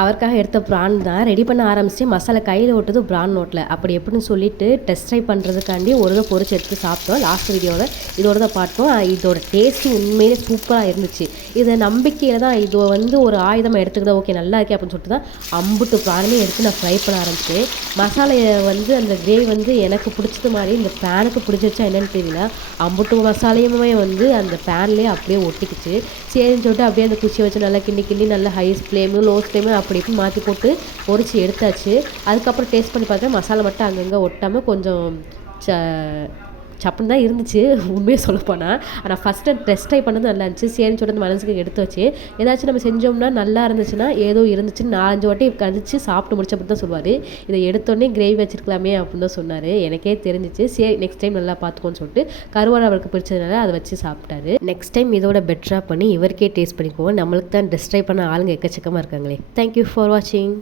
அவருக்காக எடுத்த ப்ரான் தான் ரெடி பண்ண ஆரம்பிச்சு மசாலா கையில் ஓட்டுது ப்ரான் நோட்டில் அப்படி எப்படின்னு சொல்லிட்டு டெஸ்ட் ட்ரை பண்ணுறதுக்காண்டி ஒரு இதை பொரிச்சு எடுத்து சாப்பிட்டோம். லாஸ்ட் வீடியோவில் இதோட தான் பார்த்தோம். இதோட டேஸ்ட்டு உண்மையிலே சூப்பராக இருந்துச்சு. இதை நம்பிக்கையில் தான் இது வந்து ஒரு ஆயுதமாக எடுத்துக்கிட்டா ஓகே நல்லா இருக்கே அப்படின்னு சொல்லிட்டு தான் அம்புட்டு ப்ரானுமே எடுத்து நான் ஃப்ரை பண்ண ஆரம்பிச்சேன். மசாலையை வந்து அந்த கிரேவி வந்து எனக்கு பிடிச்சது மாதிரி இந்த பேனுக்கு பிடிச்சிருச்சா என்னன்னு தெரியல. அம்புட்டு மசாலையுமே வந்து அந்த பேன்லேயே அப்படியே ஒட்டிக்கிச்சு. சரின்னு சொல்லிட்டு அப்படியே அந்த குச்சியை வச்சு நல்லா கிண்டி கிண்டி நல்லா ஹை ஃப்ளேமு லோ ஃப்ளேமு அப்படி இப்படி மாற்றி போட்டு பொரிச்சு எடுத்தாச்சு. அதுக்கப்புறம் டேஸ்ட் பண்ணி பார்த்தா மசாலா மட்டும் அங்கங்கே ஒட்டாமல் கொஞ்சம் ச சப்புன்னு தான் இருந்துச்சு உண்மையை சொல்லப்போனால். ஆனால் ஃபஸ்ட்டு டெஸ்ட் ட்ரை பண்ணது நல்லா இருந்துச்சு. சரின்னு சொல்லிட்டு மனசுக்கு எடுத்து வச்சு ஏதாச்சும் நம்ம செஞ்சோம்னா நல்லா இருந்துச்சுன்னா ஏதோ இருந்துச்சுன்னு 4-5 வாட்டி கழிச்சு சாப்பிட்டு முடிச்ச அப்படி தான் சொல்லுவார். இதை எடுத்தோடனே கிரேவி வச்சிருக்கலாமே அப்படின்னு தான் சொன்னார். எனக்கே தெரிஞ்சிச்சு. சரி நெக்ஸ்ட் டைம் நல்லா பார்த்துக்கோன்னு சொல்லிட்டு கருவாடு அவருக்கு பிடிச்சதுனால அதை வச்சு சாப்பிட்டாரு. நெக்ஸ்ட் டைம் இதோட பெட்டராக பண்ணி இவருக்கே டேஸ்ட் பண்ணிக்குவோம். நம்மளுக்கு தான் டெஸ்ட் ட்ரை பண்ண ஆளுங்க எக்கச்சக்கமாக இருக்காங்களே. தேங்க்யூ ஃபார் வாட்சிங்.